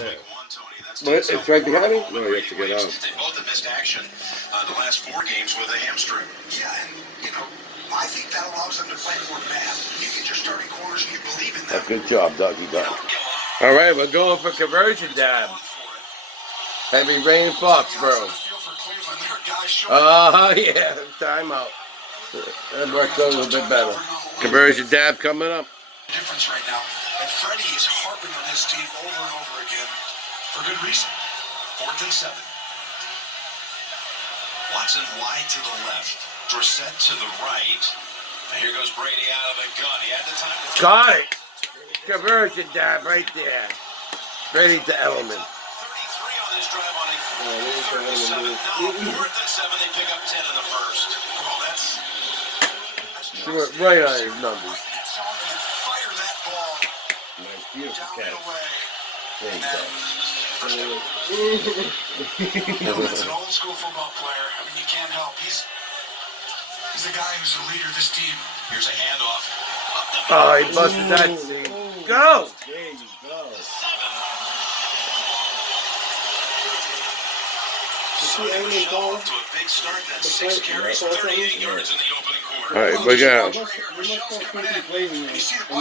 What? It's right behind me? No, you have to get out. They both have missed action the last 4 games with a hamstring. Yeah, and, I think that allows them to play more man. You get your starting corners and you believe in them. Good job, Dawggie Dogg. All right, we're going for conversion dab. Heavy rain, Foxborough. Yeah, timeout. That worked a little bit better. Conversion dab coming up. Difference right now. And Freddie is harping on his team over and over again for good reason. 4th and 7. Watson wide to the left. Dorsett to the right. And here goes Brady out of the gun. He had the time to... Got it. Conversion dab right there. Brady to Edleman. 33 on this drive on a 3rd and 7. No, 4th and 7. They pick up 10 in the first. Well, that's Right on his numbers. Fire that ball Nice, beautiful down catch. and away. There you go. That's an old school football player. I mean, you can't help. He's the guy who's the leader of this team. Here's a handoff. Oh, he busted that seam. Go! There you go. So they were off to a big start. That's 6 carries, 38 yards in the opening quarter. All right, we got. You see the